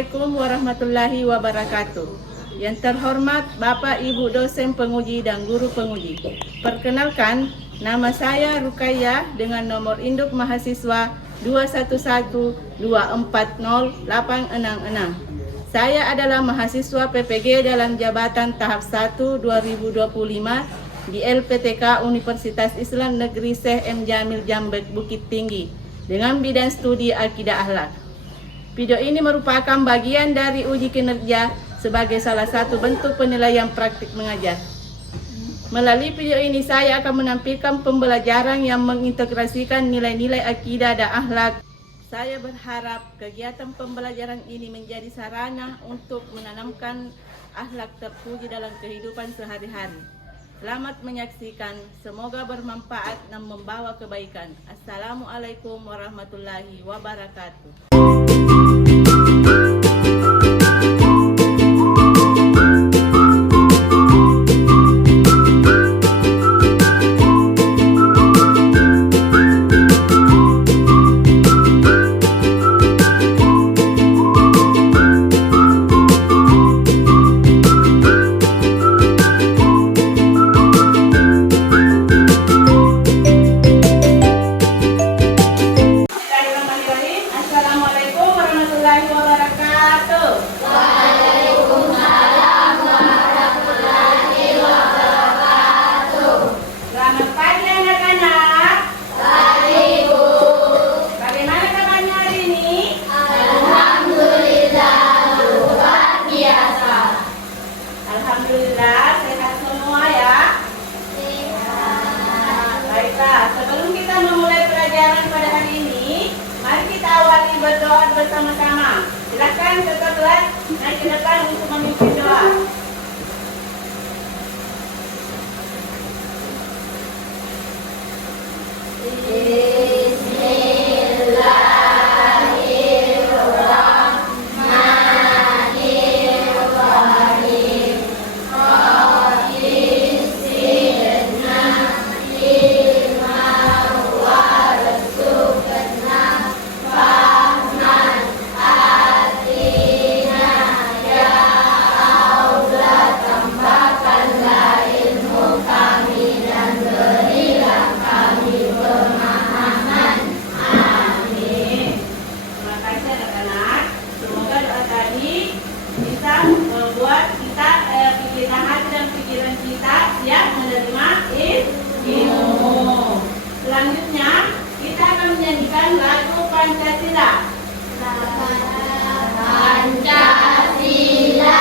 Assalamualaikum warahmatullahi wabarakatuh. Yang terhormat Bapak Ibu dosen penguji dan guru penguji. Perkenalkan, nama saya Ruqayyah dengan nomor induk mahasiswa 211240866. Saya adalah mahasiswa PPG dalam jabatan tahap 1 2025 di LPTK Universitas Islam Negeri Syekh M. Jamil Jambek Bukit Tinggi dengan bidang studi Akidah Akhlak. Video ini merupakan bagian dari uji kinerja sebagai salah satu bentuk penilaian praktik mengajar. Melalui video ini saya akan menampilkan pembelajaran yang mengintegrasikan nilai-nilai akidah dan akhlak. Saya berharap kegiatan pembelajaran ini menjadi sarana untuk menanamkan akhlak terpuji dalam kehidupan sehari-hari. Selamat menyaksikan, semoga bermanfaat dan membawa kebaikan. Assalamualaikum warahmatullahi wabarakatuh. Alhamdulillah, sehat semua ya. Baiklah, sebelum kita memulai pelajaran pada hari ini, mari kita awali berdoa bersama-sama. Silakan ketua kelas naik ke depan untuk memimpin doa. Membuat kita pikiran hati dan pikiran kita siap menerima ilmu. Selanjutnya kita akan menyanyikan lagu Pancasila. Pancasila,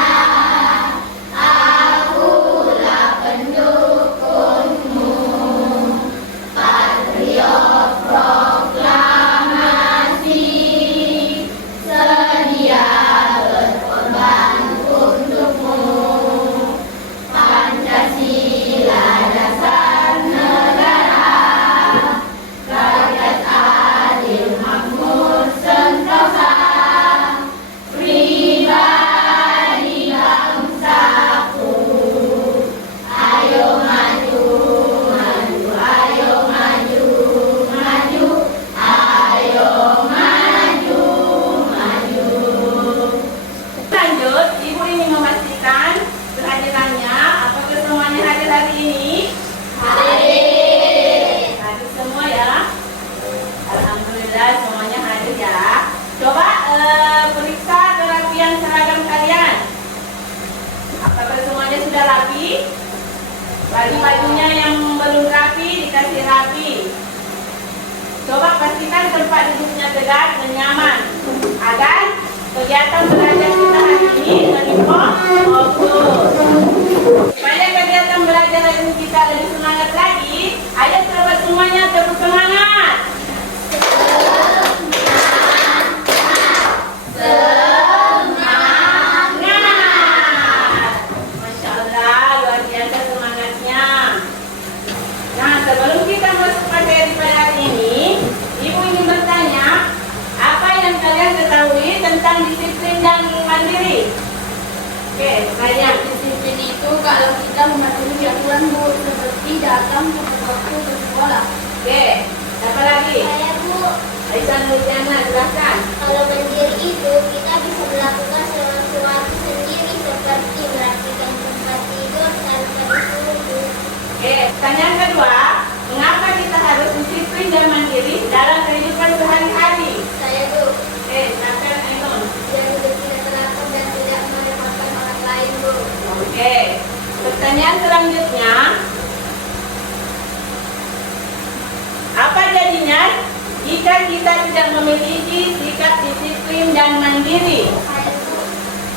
akulah pendukungmu, patriot proklamasi, sedia berkorban untukmu. Pancasila dasar negara, rakyat adil makmur sentosa, pribadi bangsaku. Ayo maju, maju, ayo maju, maju, ayo maju, maju. Lanjut, Ibu ingin memastikan kehadirannya. Apakah semuanya hadir hari ini? Hadir. Hadir semua ya. Alhamdulillah semuanya hadir ya. Coba periksa kerapian seragam kalian. Apakah semuanya sudah rapi? Baju-bajunya yang belum rapi dikasih rapi. Coba pastikan tempat duduknya tegak dan nyaman agar kegiatan belajar kita hari ini lebih fokus. Supaya kegiatan belajar hari ini kita lebih semangat lagi, ayo sahabat semuanya tepuk semangat. Semangat. Masya Allah, luar biasa semangatnya. Nah, sebelum kita masuk materi pada hari ini, Ibu ingin bertanya, apa yang kalian ketahui tentang disiplin dan mandiri? Oke, banyak. Disiplin itu kalau kita mematuhi aturan Bu, seperti datang tepat waktu ke sekolah. Oke, apa lagi? Saya Bu, Aisyah Nurjana, silakan. kalau mandiri itu kita bisa melakukan sesuatu sendiri seperti merapikan tempat tidur tanpa disuruh. Pertanyaan kedua, mengapa kita harus disiplin dan mandiri dalam kehidupan sehari-hari? Saya Bu, Silakan Ainun. biar hidup tidak teratur dan tidak merepotkan orang lain Bu. Oke. Pertanyaan selanjutnya, apa jadinya jika kita tidak memiliki sikap disiplin dan mandiri? Saya Bu,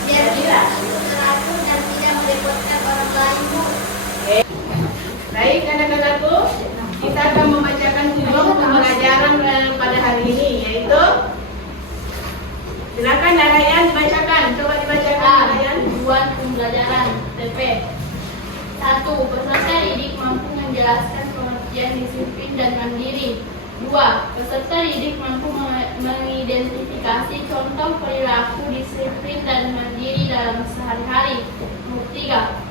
biar hidup itu teratur dan tidak merepotkan orang lain Bu. Baik anak-anakku, kita akan membacakan tujuan pembelajaran pada hari ini, yaitu silakan Narayan bacakan. Coba dibacakan Narayan. Tujuan pembelajaran TP. 1. Peserta didik mampu menjelaskan pengertian disiplin dan mandiri. 2. Peserta didik mampu mengidentifikasi contoh perilaku disiplin dan mandiri dalam sehari-hari. 3.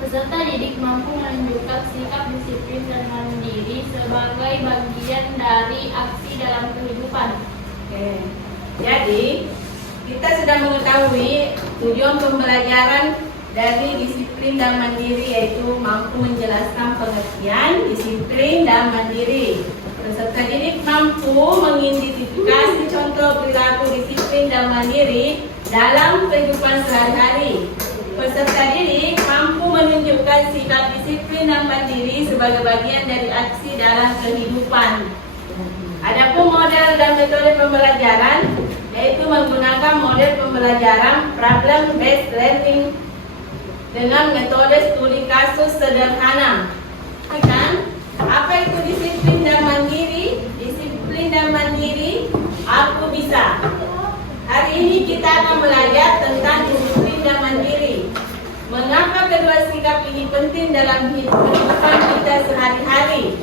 Peserta didik mampu menunjukkan sikap disiplin dan mandiri sebagai bagian dari aksi dalam kehidupan. Oke. Jadi kita sudah mengetahui tujuan pembelajaran dari disiplin dan mandiri, yaitu mampu menjelaskan pengertian disiplin dan mandiri. Peserta didik mampu mengidentifikasi contoh perilaku disiplin dan mandiri dalam kehidupan sehari-hari. Peserta didik mampu menunjukkan sikap disiplin dan mandiri sebagai bagian dari aksi dalam kehidupan. Adapun model dan metode pembelajaran, yaitu menggunakan model pembelajaran problem based learning dengan metode studi kasus sederhana. Kan? Apa itu disiplin dan mandiri? Disiplin dan mandiri, aku bisa. Hari ini kita akan belajar tentang disiplin dan mandiri. Mengapa kedua sikap ini penting dalam kehidupan kita sehari-hari?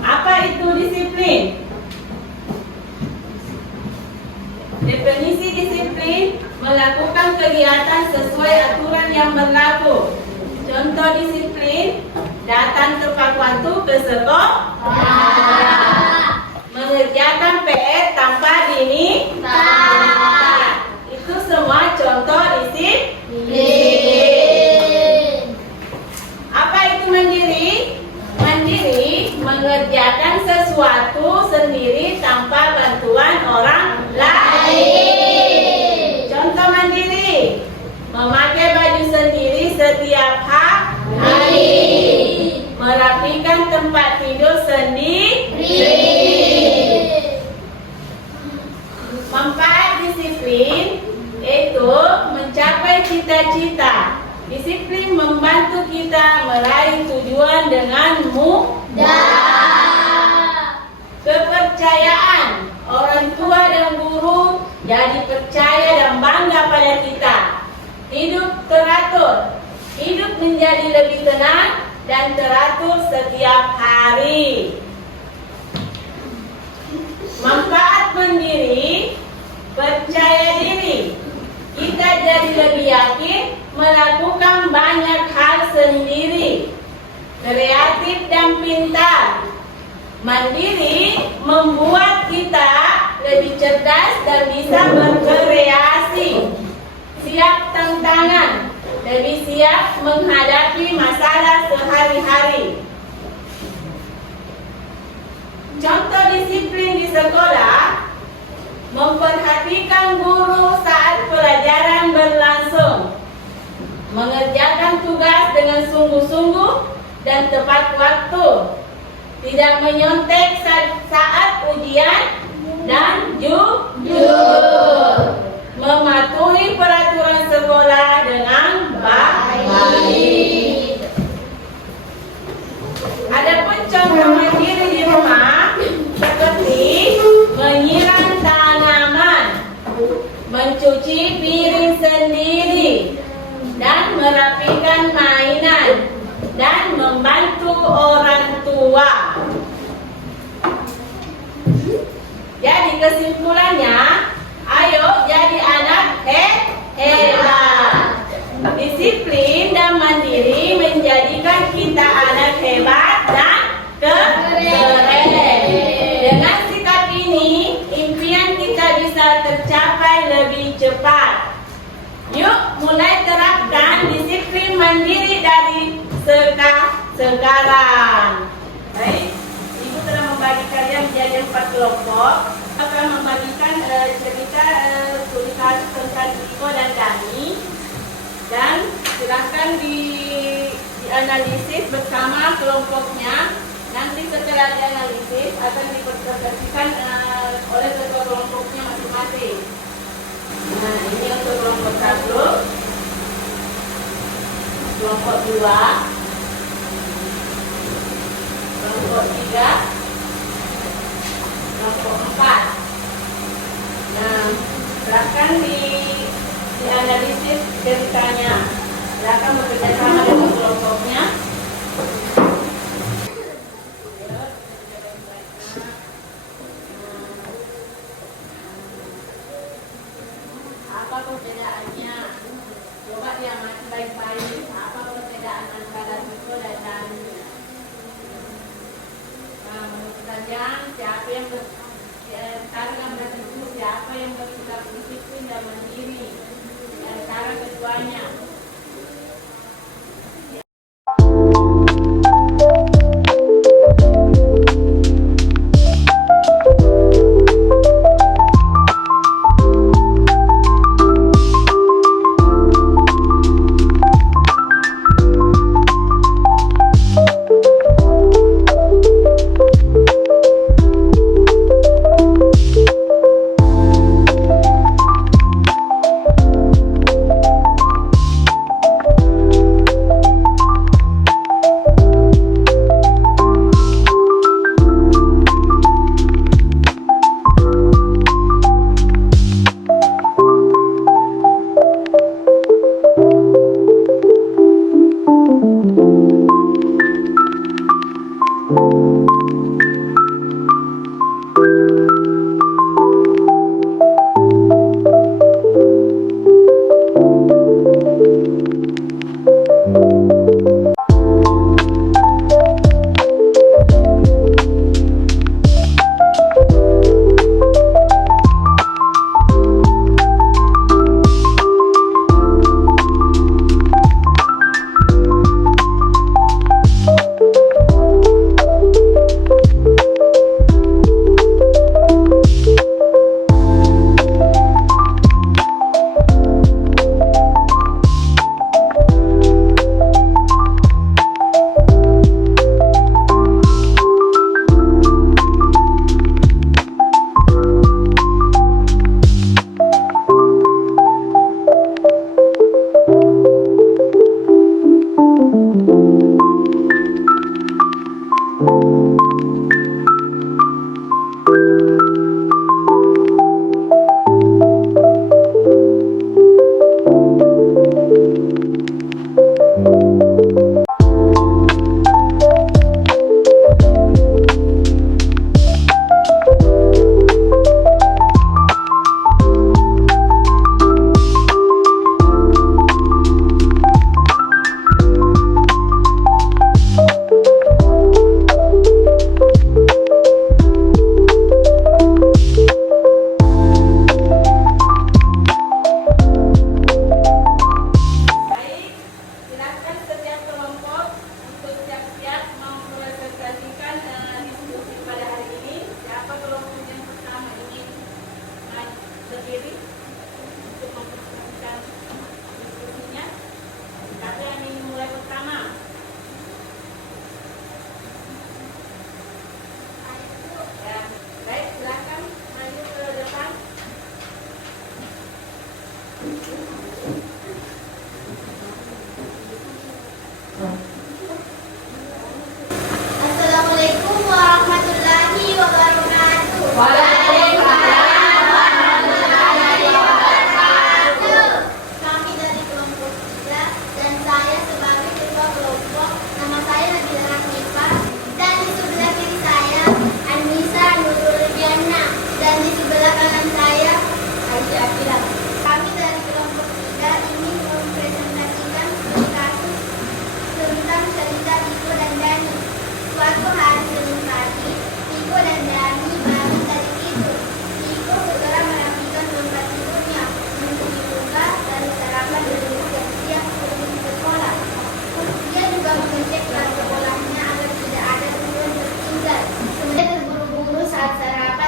Apa itu disiplin? Definisi disiplin melakukan kegiatan sesuai aturan yang berlaku. Contoh disiplin, datang tepat waktu ke sekolah, mengerjakan PR tanpa diminta. Itu semua contoh disiplin. Apa itu mandiri? Mandiri mengerjakan sesuatu sendiri tanpa bantuan orang lain. Contoh mandiri, memakai baju sendiri setiap hari, merapikan tempat tidur sendiri. Manfaat disiplin itu mencapai cita-cita. Disiplin membantu kita meraih tujuan dengan mudah. Kepercayaan orang tua dan guru jadi percaya dan bangga pada kita. Hidup teratur, hidup menjadi lebih tenang dan teratur setiap hari. Manfaat mandiri, percaya diri. Kita jadi lebih yakin melakukan banyak hal sendiri. Kreatif dan pintar. Mandiri membuat kita lebih cerdas dan bisa berkreasi. Siap tantangan, lebih siap menghadapi masalah sehari-hari. Contoh disiplin di sekolah, memperhatikan guru saat pelajaran berlangsung, mengerjakan tugas dengan sungguh-sungguh dan tepat waktu, tidak menyontek saat ujian, dan jujur, mematuhi peraturan sekolah dengan baik. Adapun contoh mandiri di rumah seperti menyiram tanaman, mencuci piring sendiri, dan merapikan mainan, dan membantu orang tua. Jadi kesimpulannya, ayo jadi anak hebat. Disiplin dan mandiri menjadikan kita anak hebat dan mulai terapkan disiplin mandiri dari sekarang. Baik, Ibu telah membagi kalian menjadi 4 kelompok. Akan membagikan cerita tulisan tentang Iko dan Dani, dan silahkan dianalisis bersama kelompoknya. Nanti setelah dianalisis akan dipresentasikan oleh ketua kelompoknya masing-masing. Nah, ini untuk kelompok 1, kelompok 2, kelompok 3, kelompok 4. Nah, silahkan dianalisis ceritanya. Silahkan bekerja sama dengan kelompoknya. Apa perbedaannya? Coba diamati baik-baik. Apa perbedaan antara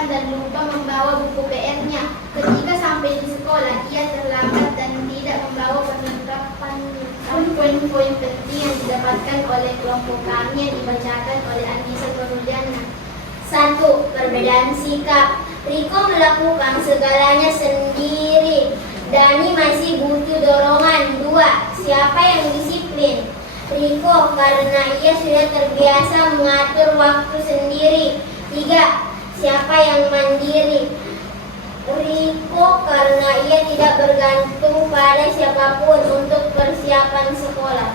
depan dan lupa membawa buku PR-nya. Ketika sampai di sekolah, ia terlambat dan tidak membawa perlengkapan poin-poin penting yang didapatkan oleh kelompok kami yang dibacakan oleh Anissa Toruliana. 1. Perbedaan sikap. Riko melakukan segalanya sendiri. Dani masih butuh dorongan. 2. Siapa yang disiplin? Riko, karena ia sudah terbiasa mengatur waktu sendiri. 3. Siapa yang mandiri? Riko, karena ia tidak bergantung pada siapapun untuk persiapan sekolah.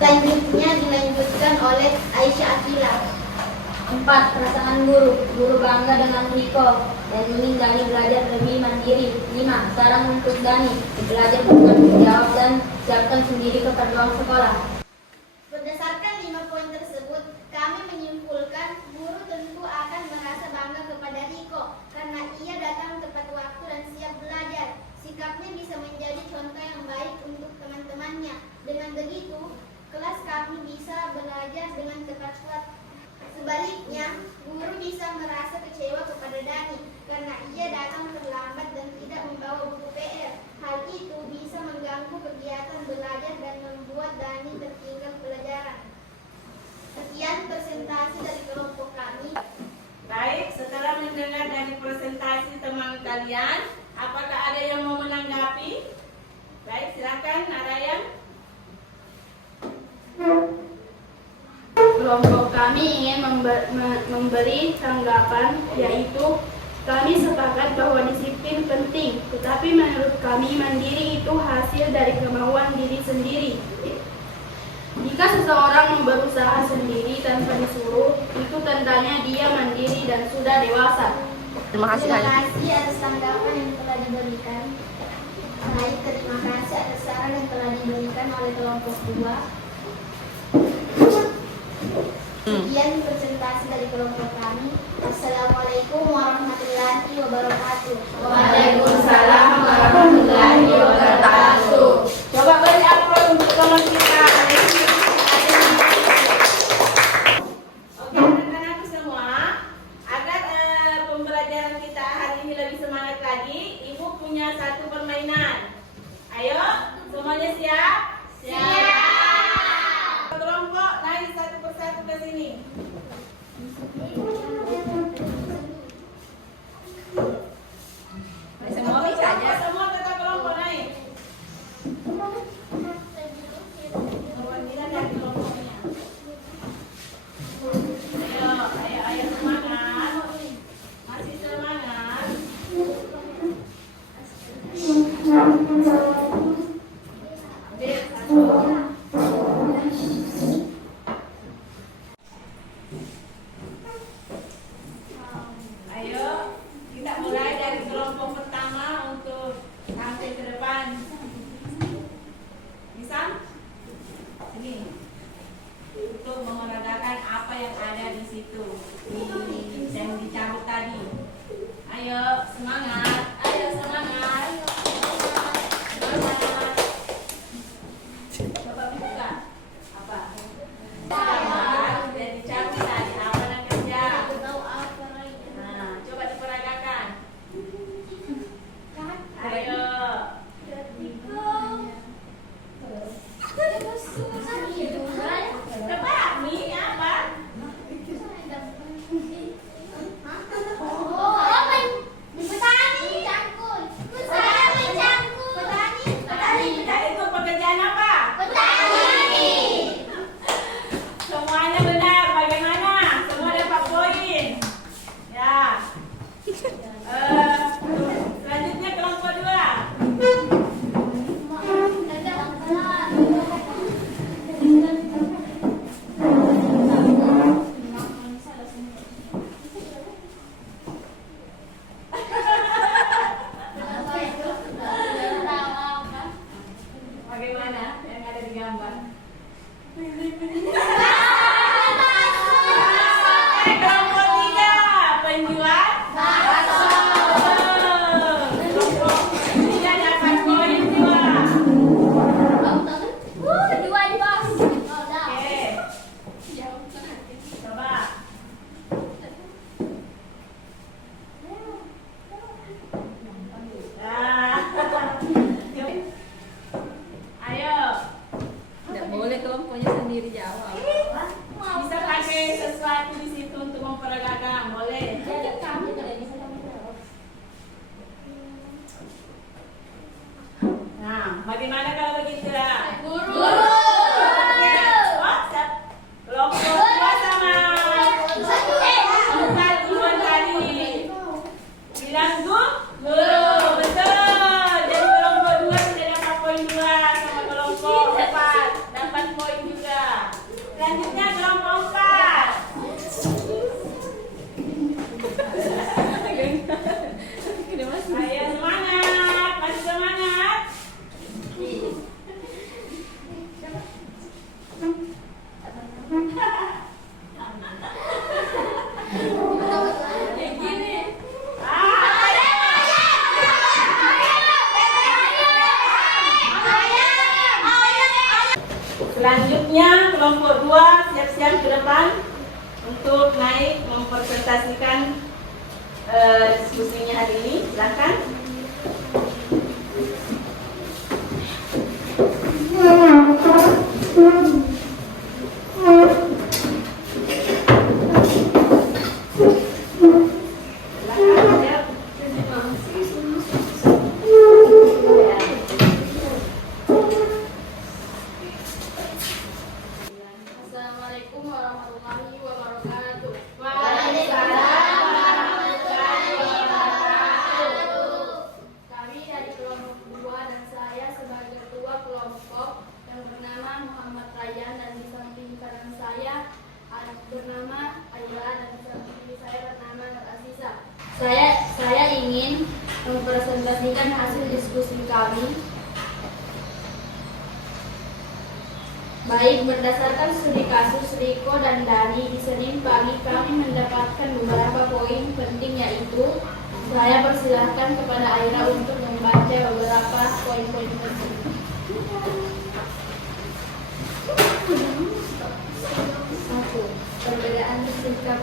Selanjutnya dilanjutkan oleh Aisyah Akila. 4. Perasaan guru. Guru bangga dengan Riko dan ingin Dani belajar lebih mandiri. 5. Saran untuk Dani, belajar bertanggung jawab dan siapkan sendiri keperluan sekolah. Berdasarkan 5 poin tersebut, kami menyimpulkan guru tentu akan merasa bangga kepada Riko karena ia datang tepat waktu dan siap belajar. Sikapnya bisa menjadi contoh yang baik untuk teman-temannya. Dengan begitu, kelas kami bisa belajar dengan tepat waktu. Sebaliknya, guru bisa merasa kecewa kepada Dani karena ia datang terlambat dan tidak membawa buku PR. Hal itu bisa mengganggu kegiatan belajar dan membuat Dani tertinggal pelajaran. Sekian presentasi dari kelompok kami. Baik, setelah mendengar dari presentasi teman kalian, apakah ada yang mau menanggapi? Baik, silakan Narayan. Kelompok kami ingin memberi tanggapan, yaitu kami sepakat bahwa disiplin penting, tetapi menurut kami mandiri itu hasil dari kemauan diri sendiri. Jika seseorang berusaha sendiri tanpa disuruh, itu tandanya dia mandiri dan sudah dewasa. Terima kasih. Atas tanggapan yang telah diberikan. Baik, terima kasih atas saran yang telah diberikan oleh kelompok 2. Sekian presentasi dari kelompok kami. Assalamualaikum warahmatullahi wabarakatuh. Waalaikumsalam warahmatullahi wabarakatuh. Coba beri aplaus untuk teman kita. Oke, anak-anakku semua, agar pembelajaran kita hari ini lebih semangat lagi, Ibu punya satu permainan. Ayo, semuanya siap? Siap. Kelompok naik satu persatu ke sini. Semua bisa aja. Semua tetap kelompok naik. Ayo semangat. Masih semangat. Beda. silakan ke depan untuk naik mempresentasikan diskusinya hari ini. Silakan. Assalamualaikum warahmatullahi wabarakatuh. Waalaikumsalam warahmatullahi wabarakatuh. Kami dari kelompok 2 dan saya sebagai ketua kelompok yang bernama Muhammad Rayyan, dan di samping kanan saya bernama Ayla, dan di samping kiri saya bernama Nur Aziza. Saya ingin mempresentasikan hasil diskusi kami. Baik, berdasarkan studi kasus Riko dan Dani, di Senin pagi kami mendapatkan beberapa poin penting, yaitu saya persilahkan kepada Aira untuk membaca beberapa poin-poin penting. Satu, perbedaan sikap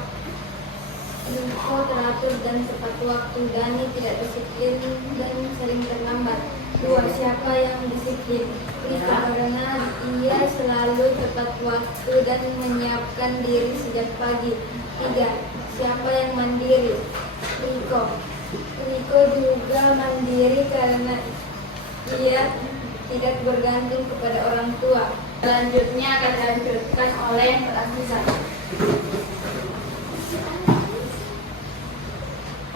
Riko teratur dan tepat waktu, Dani tidak disiplin dan sering terlambat. 2, siapa yang disiplin? Riko, karena ia selalu tepat waktu dan menyiapkan diri sejak pagi. 3, siapa yang mandiri? Riko. Riko juga mandiri karena ia tidak bergantung kepada orang tua. Selanjutnya akan dilanjutkan oleh Nur Aziza.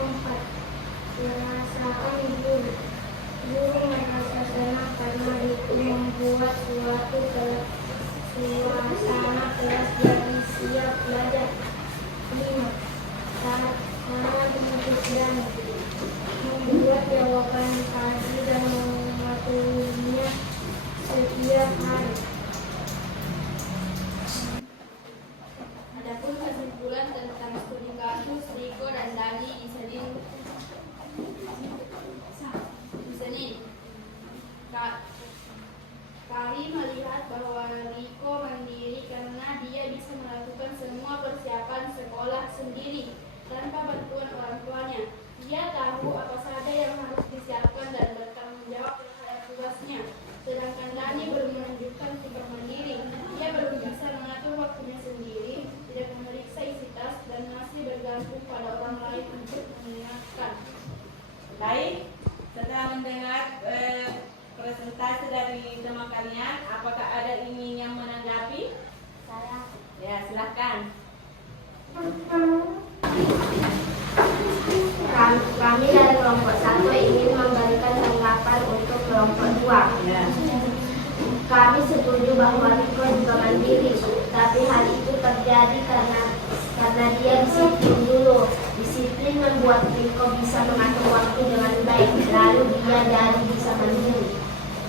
4. Perasaan guru. Guru merasa senang karena itu membuat suasana kelas jadi siap belajar. 5. Sangat memutuskan membuat jawaban pagi dan mematuhinya setiap hari. Adapun kesimpulan tentang studi kasus Riko dan Dani di Senin. Kami melihat bahwa Riko mandiri karena dia bisa melakukan semua persiapan sekolah sendiri tanpa bantuan orang tuanya. Dia tahu apa saja yang harus disiapkan dan bertanggung jawab terhadap tugasnya. Sedangkan Dani belum menunjukkan sikap mandiri. Dia belum bisa mengatur waktunya sendiri, tidak memeriksa isi tas, dan masih bergantung pada orang lain untuk mengingatkan. Baik, setelah mendengar presentasi dari teman kalian, apakah ada ingin yang menanggapi? Saya Ya, silahkan. Kami dari kelompok 1 ingin memberikan tanggapan untuk kelompok 2. Ya. Kami setuju bahwa Riko juga mandiri, tapi hal itu terjadi karena dia disiplin dulu. Disiplin membuat Riko bisa mengatur waktu dengan baik, lalu dia jadi bisa mandiri.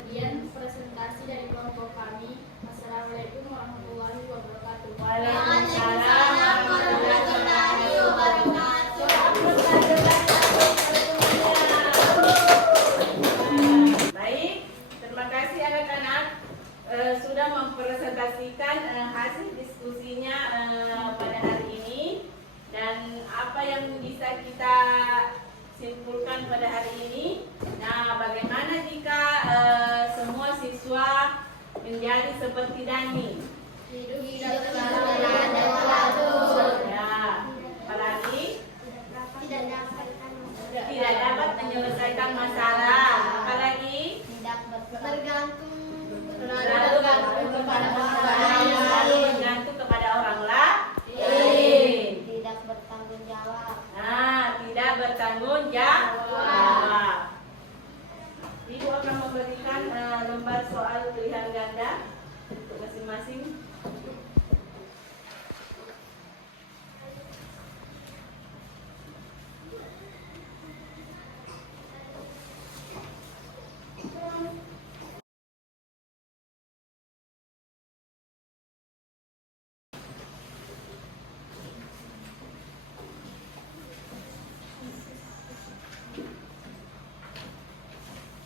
Kemudian presentasi dari kelompok kami. Assalamualaikum warahmatullahi wabarakatuh. Waalaikumsalam warahmatullahi wabarakatuh. Baik, terima kasih anak-anak sudah mempresentasikan hasil diskusinya pada hari ini, dan apa yang bisa kita simpulkan pada hari ini. Nah, bagaimana jika semua siswa menjadi seperti Dani? Hidup selalu Ya, apalagi tidak dapat menyelesaikan masalah, apalagi bergantung selalu kepada orang lain, selalu bergantung kepada orang lain. tidak bertanggung jawab. Nah, tidak bertanggung jawab. Ibu akan memberikan lembar soal pilihan ganda untuk masing-masing.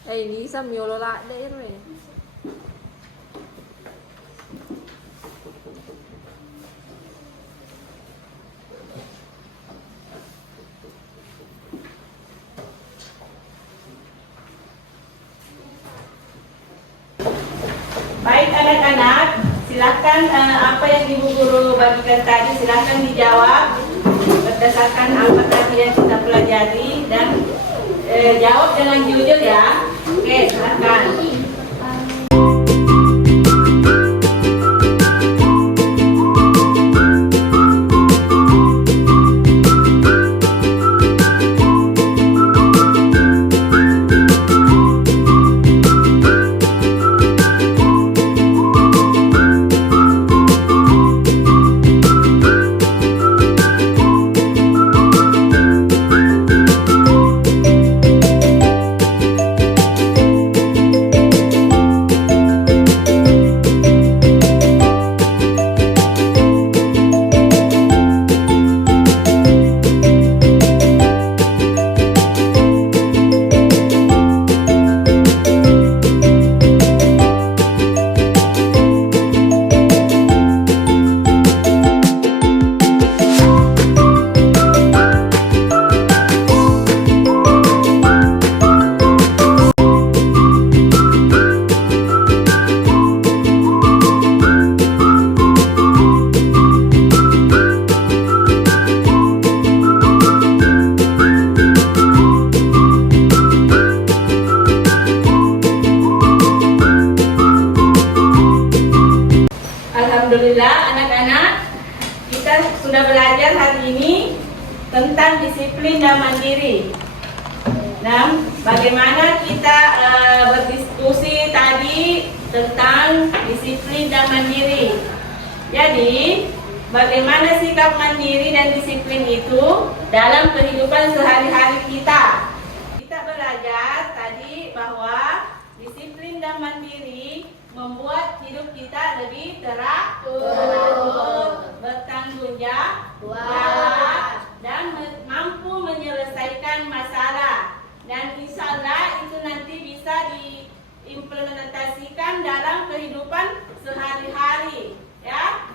Ini sambil lolak deh rồi. anak-anak, silakan apa yang Ibu Guru bagikan tadi silakan dijawab berdasarkan apa tadi yang kita pelajari dan jawab dengan jujur ya. Oke, silakan. Alhamdulillah anak-anak, kita sudah belajar hari ini tentang disiplin dan mandiri. Nah, bagaimana kita berdiskusi tadi tentang disiplin dan mandiri. Jadi, bagaimana sikap mandiri dan disiplin itu dalam kehidupan sehari-hari kita. Kita belajar tadi bahwa disiplin dan mandiri membuat hidup kita lebih teratur, bertanggung jawab, dan mampu menyelesaikan masalah. Dan insya Allah itu nanti bisa diimplementasikan dalam kehidupan sehari-hari, ya.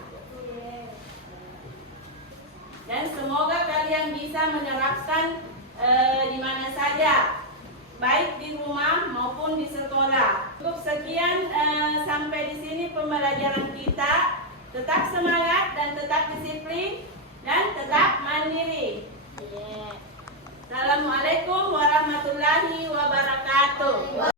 Dan semoga kalian bisa menerapkan di mana saja, baik di rumah maupun di sekolah. Cukup sekian sampai di sini pembelajaran kita. Tetap semangat dan tetap disiplin dan tetap mandiri. Assalamualaikum warahmatullahi wabarakatuh.